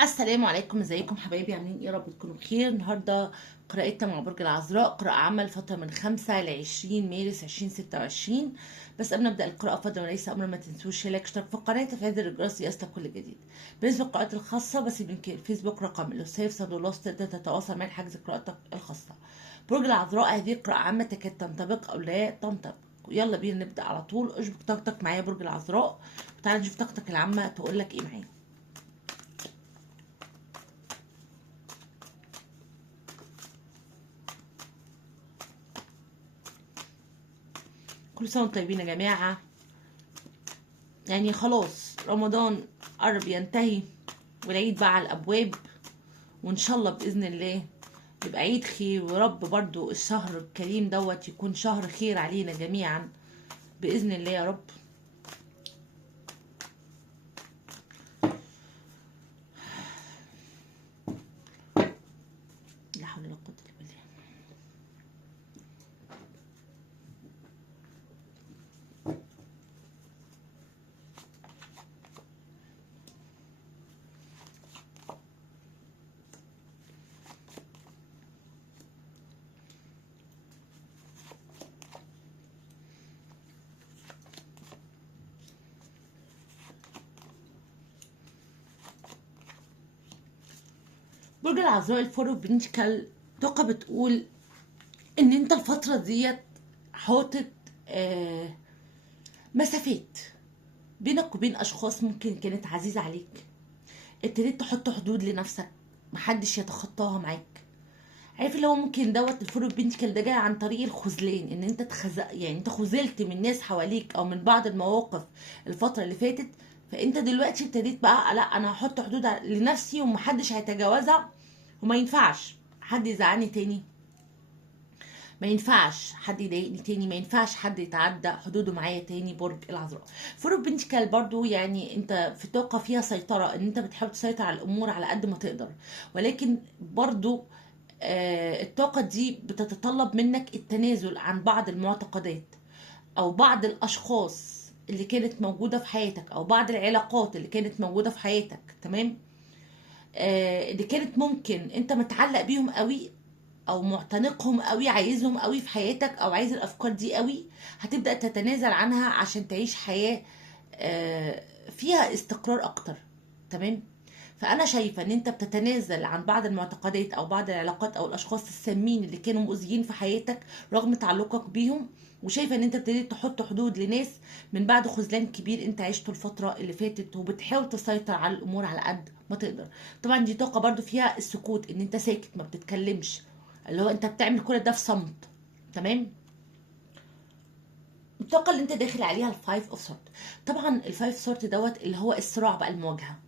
السلام عليكم، ازيكم حبايبي؟ عاملين ايه؟ رب تكونوا بخير. النهارده قراءتنا مع برج العذراء، قراءة عامة لفترة من 5 ل 20 مارس 2026. بس قبل ما نبدأ القراءة فضلا وليس أمرا ما تنسوش لايك اشتراك في القناة تفعيل زر الجرس ليصلك كل جديد. بالنسبة للقراءات الخاصة بس يمكن الفيسبوك رقم الوسيف صدولاس تقدر تتواصل معي لحجز قراءتك الخاصة. برج العذراء، هذه قراءة عامة تكاد تنطبق أو لا تنطبق. يلا بينا نبدأ على طول. اشبك طاقتك معايا برج العذراء، وتعالى نشوف طاقتك العامة تقول لك ايه معايا. كل سنة وانتم طيبين يا جماعة. يعني خلاص رمضان قرب ينتهي والعيد بقى على الابواب، وان شاء الله باذن الله يبقى عيد خير، ورب برضو الشهر الكريم دوت يكون شهر خير علينا جميعا باذن الله يا رب. لا حول ولا قوه الا بالله. برج العذراء، الفور بنتكل طاقه بتقول ان انت الفتره ديت حاطط مسافات بينك وبين اشخاص ممكن كانت عزيزه عليك. ابتديت تحط حدود لنفسك محدش يتخطاها معاك. عارف اللي هو ممكن دوت الفرق بنتكل ده جاي عن طريق الخذلان، ان انت يعني انت خذلت من ناس حواليك او من بعض المواقف الفتره اللي فاتت. فانت دلوقتي ابتديت بقى لا، انا هحط حدود لنفسي ومحدش هيتجاوزها. وما ينفعش حد يزعلني تاني، ما ينفعش حد يضايقني تاني، ما ينفعش حد يتعدى حدوده معايا تاني. برج العذراء، فروق بنتكال برضو يعني انت في طاقه فيها سيطره، ان انت بتحاول تسيطر على الامور على قد ما تقدر. ولكن برضو الطاقه دي بتتطلب منك التنازل عن بعض المعتقدات او بعض الاشخاص اللي كانت موجوده في حياتك، او بعض العلاقات اللي كانت موجوده في حياتك. تمام. اللي كانت ممكن انت متعلق بيهم قوي او معتنقهم قوي، عايزهم قوي في حياتك، او عايز الافكار دي قوي. هتبدأ تتنازل عنها عشان تعيش حياة فيها استقرار اكتر. تمام. فانا شايفه ان انت بتتنازل عن بعض المعتقدات او بعض العلاقات او الاشخاص السامين اللي كانوا مؤذيين في حياتك رغم تعلقك بيهم. وشايفه ان انت ابتديت تحط حدود لناس من بعد خذلان كبير انت عشته الفتره اللي فاتت، وبتحاول تسيطر على الامور على قد ما تقدر. طبعا دي طاقه برضو فيها السكوت، ان انت ساكت ما بتتكلمش، اللي هو انت بتعمل كل ده في صمت. تمام. الطاقه اللي انت داخل عليها الفايف اوف سورت. طبعا الفايف سورت دوت اللي هو الصراع بقى، المواجهه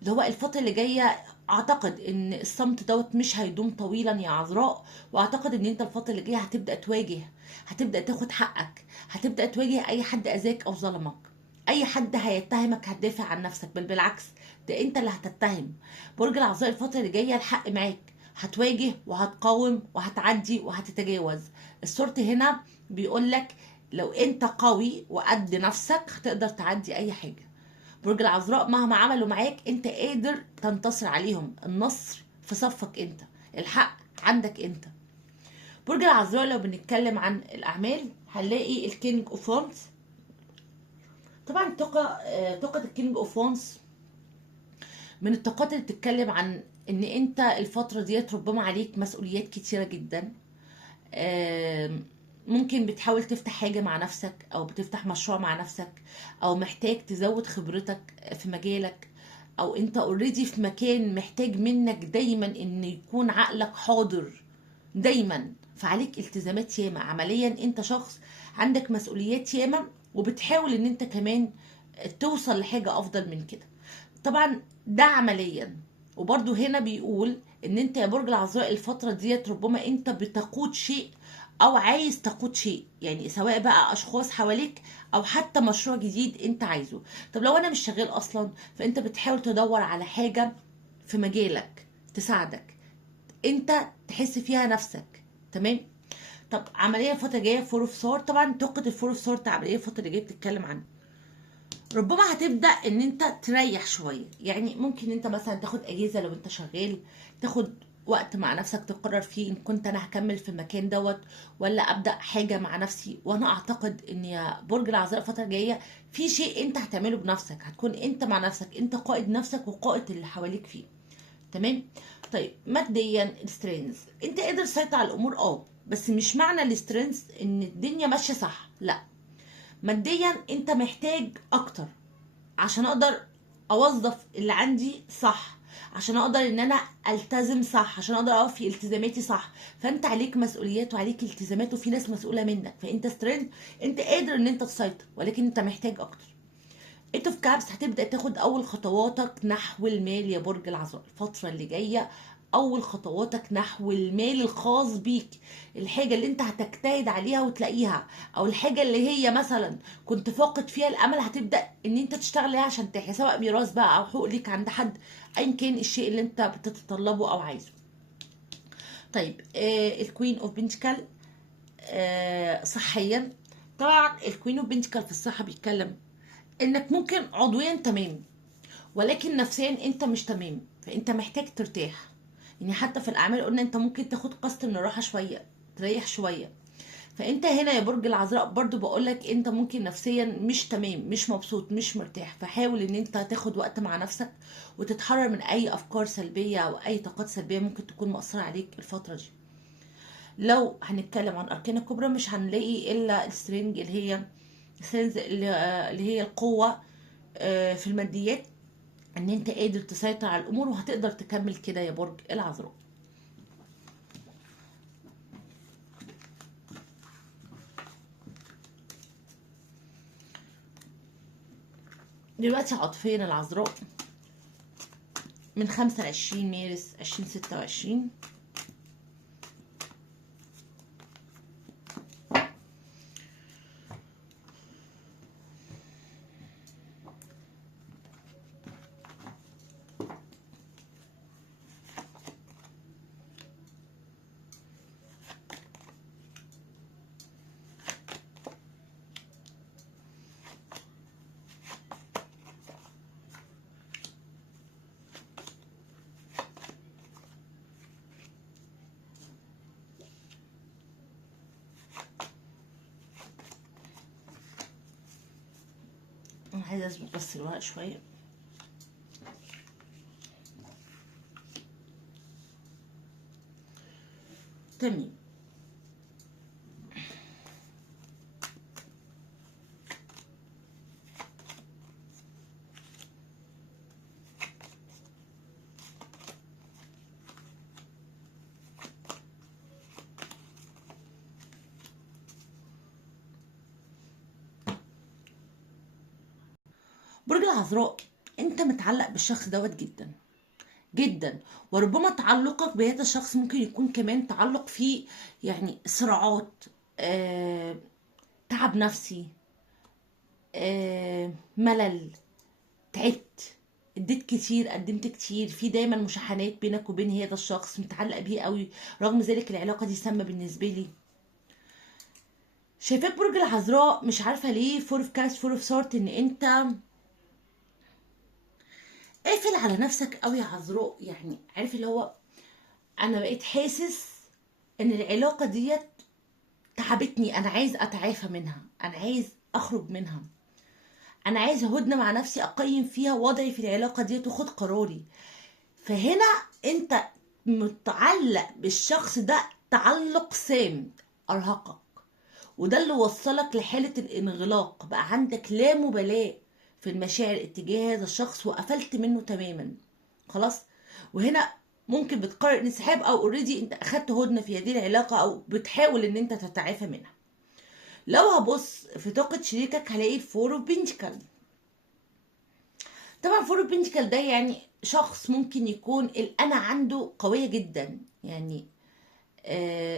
اللي هو الفترة اللي جاية. اعتقد ان الصمت دوت مش هيدوم طويلا يا عذراء، واعتقد ان انت الفترة اللي جاية هتبدأ تواجه، هتبدأ تاخد حقك، هتبدأ تواجه اي حد اذاك او ظلمك. اي حد هيتهمك هتدافع عن نفسك، بل بالعكس ده انت اللي هتتهم. برج العذراء الفترة اللي جاية الحق معاك، هتواجه وهتقاوم وهتعدي وهتتجاوز. السورت هنا بيقولك لو انت قوي وقد نفسك هتقدر تعدي اي حاجة. برج العذراء مهما عملوا معاك انت قادر تنتصر عليهم، النصر في صفك انت، الحق عندك انت. برج العذراء لو بنتكلم عن الاعمال هنلاقي الكينج اوف وانز. طبعا طاقة الكينج اوف وانز من الطاقات اللي بتتكلم عن ان انت الفترة ديت ربما عليك مسؤوليات كتيرة جدا. ممكن بتحاول تفتح حاجة مع نفسك او بتفتح مشروع مع نفسك، او محتاج تزود خبرتك في مجالك، او انت اوريدي في مكان محتاج منك دايما ان يكون عقلك حاضر دايما. فعليك التزامات ياما عمليا، انت شخص عندك مسؤوليات ياما، وبتحاول ان انت كمان توصل لحاجة افضل من كده. طبعا ده عمليا. وبرده هنا بيقول ان انت يا برج العذراء الفترة ديت ربما انت بتقود شيء او عايز تقود شيء، يعني سواء بقى اشخاص حواليك او حتى مشروع جديد انت عايزه. طب لو انا مش شغال اصلا فانت بتحاول تدور على حاجة في مجالك تساعدك انت تحس فيها نفسك. تمام. طب عملية الفترة الجاية فور اوف سور. طبعا طاقة الفور اوف سور عملية الفترة الجاية بتتكلم عن ربما هتبدأ ان انت تريح شوية، يعني ممكن انت مثلا تاخد اجازة لو انت شغال، تاخد وقت مع نفسك تقرر فيه ان كنت انا هكمل في المكان دوت ولا ابدأ حاجة مع نفسي. وانا اعتقد ان يا برج العذراء الفترة الجاية في شيء انت هتعمله بنفسك، هتكون انت مع نفسك، انت قائد نفسك وقائد اللي حواليك فيه. تمام. طيب ماديا السترينز انت قادر تسيطر على الامور، بس مش معنى السترينز ان الدنيا ماشية صح، لا. ماديا انت محتاج اكتر عشان اقدر اوظف اللي عندي صح، عشان اقدر ان انا التزم صح، عشان اقدر اوفي التزاماتي صح. فانت عليك مسؤوليات وعليك التزامات وفي ناس مسؤوله منك، فانت سترينث، انت قادر ان انت تسيطر، ولكن انت محتاج اكتر. ايت اوف كابس هتبدا تاخد اول خطواتك نحو المال يا برج العذراء الفتره اللي جايه. اول خطواتك نحو المال الخاص بيك، الحاجه اللي انت هتجتهد عليها وتلاقيها، او الحاجه اللي هي مثلا كنت فاقد فيها الامل هتبدا ان انت تشتغل عليها عشان تحيا، سواء ميراث بقى او حقوق ليك عند حد، ايا كان الشيء اللي انت بتتطلبه او عايزه. طيب الكوين اوف بنتكل صحيا. طبعا الكوين اوف بنتكل في الصحه بيتكلم انك ممكن عضويا تمام، ولكن نفسيا انت مش تمام، فانت محتاج ترتاح. يعني حتى في الاعمال قلنا انت ممكن تاخد قسط من الراحه شويه، تريح شويه. فانت هنا يا برج العذراء برضو بقولك انت ممكن نفسيا مش تمام، مش مبسوط، مش مرتاح، فحاول ان انت تاخد وقت مع نفسك وتتحرر من اي افكار سلبيه او اي طاقات سلبيه ممكن تكون مؤثره عليك الفتره دي. لو هنتكلم عن اركان الكبرى مش هنلاقي الا السترينج اللي هي السترينج اللي هي القوه في الماديات، ان انت قادر تسيطر على الامور وهتقدر تكمل كده يا برج العذراء. دلوقتي عاطفيا العذراء من 25 مارس 2026. انا عايزه اظبط بس الورق شويه. تمام. برج العذراء انت متعلق بالشخص دوت جدا جدا، وربما تعلقك بهذا الشخص ممكن يكون كمان تعلق فيه يعني صراعات، آه، تعب نفسي، ملل، تعبت، اديت كتير، قدمت كتير، في دايما مشاحنات بينك وبين هذا الشخص، متعلق بيه قوي. رغم ذلك العلاقه دي سامه بالنسبه لي. شايفاك برج العذراء مش عارفه ليه فور اوف كاس فور اوف سورت ان انت قافل على نفسك قوي يا عذراء. يعني عارف اللي هو انا بقيت حاسس ان العلاقه ديت تعبتني، انا عايز اتعافى منها، انا عايز اخرج منها، انا عايز هدنه مع نفسي اقيم فيها وضعي في العلاقه ديت واخد قراري. فهنا انت متعلق بالشخص ده تعلق سام، ارهقك، وده اللي وصلك لحالة الانغلاق، بقى عندك لا مبالاة في المشاعر اتجاه هذا الشخص وقفلت منه تماما خلاص. وهنا ممكن بتقرر انسحاب او اوريدي انت اخدت هدنة في هذه العلاقة او بتحاول ان انت تتعافى منها. لو هبص في طاقة شريكك هلاقي الفور اوف بنتكل. طبعا فور اوف بنتكل ده يعني شخص ممكن يكون الانا عنده قوية جدا، يعني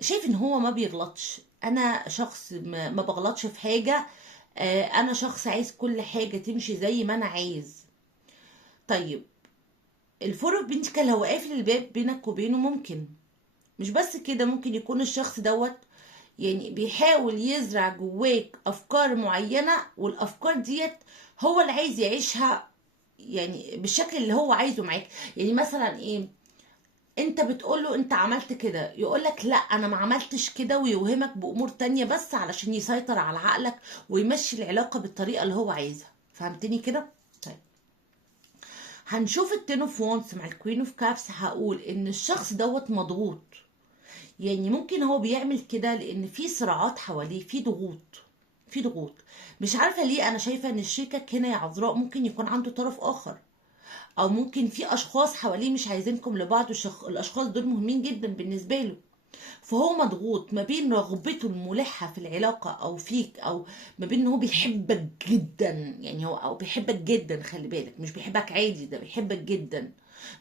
شايف ان هو ما بيغلطش، انا شخص ما بغلطش في حاجة، انا شخص عايز كل حاجة تمشي زي ما انا عايز. طيب الفور اوف بنتكل هو قافل الباب بينك وبينه، ممكن مش بس كده، ممكن يكون الشخص دوت يعني بيحاول يزرع جواك افكار معينة، والافكار ديت هو اللي عايز يعيشها يعني بالشكل اللي هو عايزه معاك. يعني مثلا ايه، انت بتقوله انت عملت كده، يقولك لا انا ما عملتش كده، ويوهمك بامور تانية بس علشان يسيطر على عقلك ويمشي العلاقة بالطريقة اللي هو عايزها. فهمتني كده؟ طيب، هنشوف التين اوف وانس مع الكوين اوف كابس. هقول ان الشخص دوت مضغوط، يعني ممكن هو بيعمل كده لان في صراعات حواليه، في ضغوط، في ضغوط. مش عارفة ليه انا شايفة ان شريكك هنا يا عذراء ممكن يكون عنده طرف اخر، او ممكن في اشخاص حواليه مش عايزينكم لبعض، الاشخاص دول مهمين جدا بالنسبه له. فهو مضغوط ما بين رغبته الملحه في العلاقه او فيك، او ما بين ان هو بيحبك جدا، يعني هو او بيحبك جدا، خلي بالك مش بيحبك عادي، ده بيحبك جدا.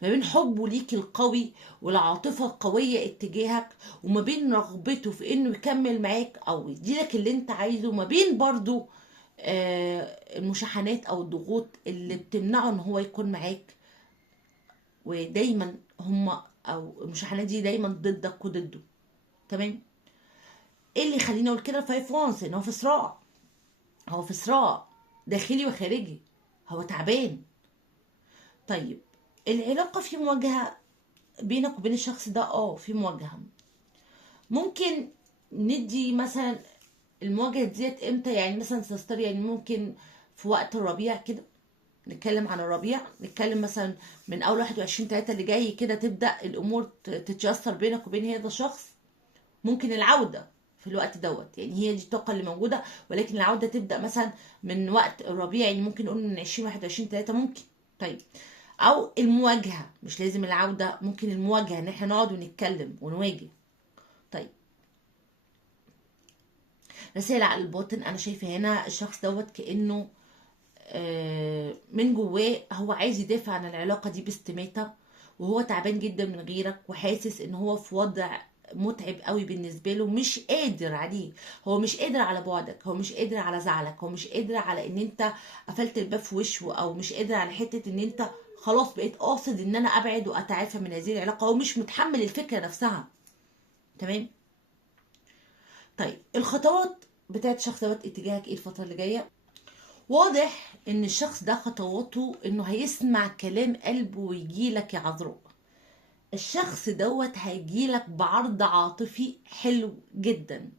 ما بين حبه ليك القوي والعاطفه القويه اتجاهك، وما بين رغبته في انه يكمل معاك او يديلك اللي انت عايزه، ما بين برضو المشاحنات او الضغوط اللي بتمنعه ان هو يكون معاك. ودايما هما او المشاحنات دي دايما ضدك وضده. تمام. ايه اللي يخليني اقول كده؟ الفايف وانس ان هو في صراع، هو في صراع داخلي وخارجي، هو تعبان. طيب، العلاقة في مواجهة بينك وبين الشخص ده، في مواجهة. ممكن ندي مثلا المواجهة ديت امتى؟ يعني مثلا سستر، يعني ممكن في وقت الربيع كده، نتكلم عن الربيع، نتكلم مثلا من اول 21/3 اللي جاي كده تبدأ الامور تتيسر بينك وبين هذا الشخص. ممكن العودة في الوقت دوت، يعني هي دي الطاقة اللي موجودة، ولكن العودة تبدأ مثلا من وقت الربيع، يعني ممكن نقول من 20/21/3 ممكن. طيب، او المواجهة، مش لازم العودة، ممكن المواجهة ان احنا نقعد ونتكلم ونواجه. طيب، رسائل على الباطن، انا شايفة هنا الشخص دوت كأنه من جواه هو عايز يدافع عن العلاقة دي باستماتة، وهو تعبان جدا من غيرك، وحاسس ان هو في وضع متعب قوي بالنسبة له، مش قادر عليه. هو مش قادر على بعدك، هو مش قادر على زعلك، هو مش قادر على ان انت قفلت الباب في وشه، او مش قادر على حتة ان انت خلاص بقيت قاصد ان انا ابعد واتعافى من هذه العلاقة. هو مش متحمل الفكرة نفسها. تمام. طيب، الخطوات بتاعت الشخص دوت اتجاهك ايه الفترة اللي جاية؟ واضح ان الشخص ده خطواته انه هيسمع كلام قلبه ويجيلك يا عذراء. الشخص دوت هيجيلك بعرض عاطفي حلو جدا،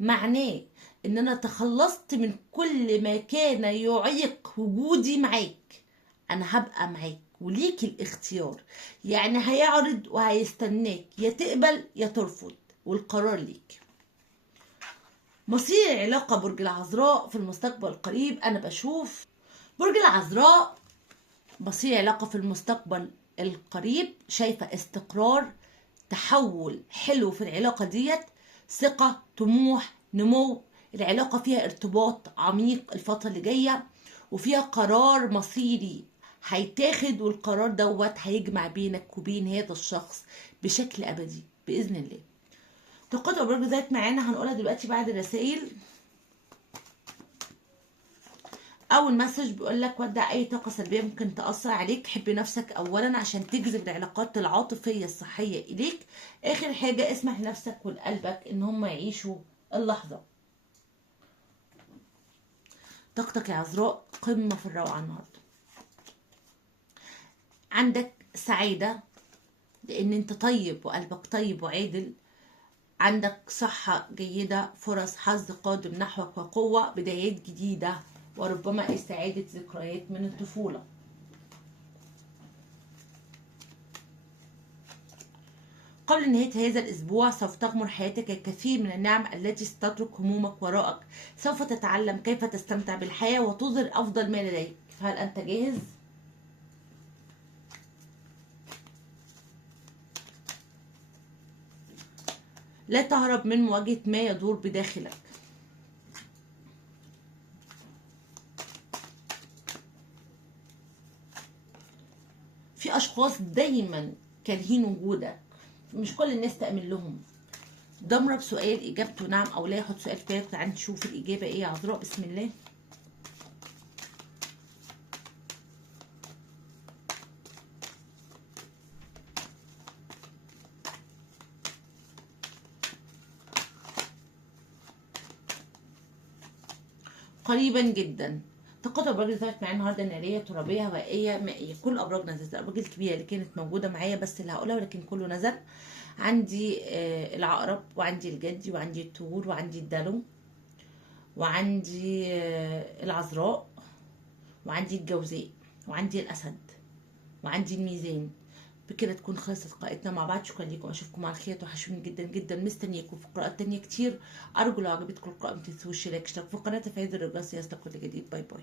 معناه ان انا تخلصت من كل ما كان يعيق وجودي معاك. انا هبقى معاك وليك الاختيار، يعني هيعرض وهيستناك، يا تقبل يا ترفض، والقرار ليك. مصير العلاقة برج العذراء في المستقبل القريب، أنا بشوف برج العذراء مصير علاقة في المستقبل القريب، شايفة استقرار، تحول حلو في العلاقة ديت، ثقة، طموح، نمو. العلاقة فيها ارتباط عميق الفترة اللي جاية، وفيها قرار مصيري هيتاخد، والقرار دوت هيجمع بينك وبين هذا الشخص بشكل أبدي بإذن الله. تقاطع برج ذات معانا هنقولها دلوقتي بعد الرسائل. اول مسج بيقول لك ودع اي طاقه سلبيه ممكن تاثر عليك، حب نفسك اولا عشان تجذب العلاقات العاطفيه الصحيه اليك. اخر حاجه اسمح لنفسك ولقلبك ان هم يعيشوا اللحظه. طاقتك يا عذراء قمه في الروعه النهارده. عندك سعاده لان انت طيب وقلبك طيب وعادل. عندك صحه جيده، فرص حظ قادم نحوك وقوه، بدايات جديده، وربما استعاده ذكريات من الطفوله. قبل نهاية هذا الأسبوع سوف تغمر حياتك الكثير من النعم التي ستترك همومك وراءك. سوف تتعلم كيف تستمتع بالحياة وتظهر أفضل ما لديك. هل أنت جاهز؟ لا تهرب من مواجهة ما يدور بداخلك. في أشخاص دايما كارهين وجودك، مش كل الناس تأمن لهم. ضمرة بسؤال إجابته نعم أو لا. حط سؤال في بالك، تعالى نشوف الإجابة إيه يا عذراء. بسم الله. قريبا جدا. طاقات الابراج اللي طلعت معايا النهارده ناريه، ترابيه، هوائيه، مائيه، كل الابراج نزلت. الابراج الكبيره اللي كانت موجوده معايا بس اللي هقولها، ولكن كله نزل. عندي العقرب، وعندي الجدي، وعندي الثور، وعندي الدلو، وعندي العذراء، وعندي الجوزاء، وعندي الاسد، وعندي الميزان. بكده تكون خلصت قراءتنا مع بعض. شكرا لكم، اشوفكم على خير، وحشوني جدا جدا، مستنياكم في قراءات تانية كتير. ارجو لو عجبتكم القراءة متنسوش اشتراك في القناة، تفعيل زر الجرس ليصلكم كل جديد. باي باي.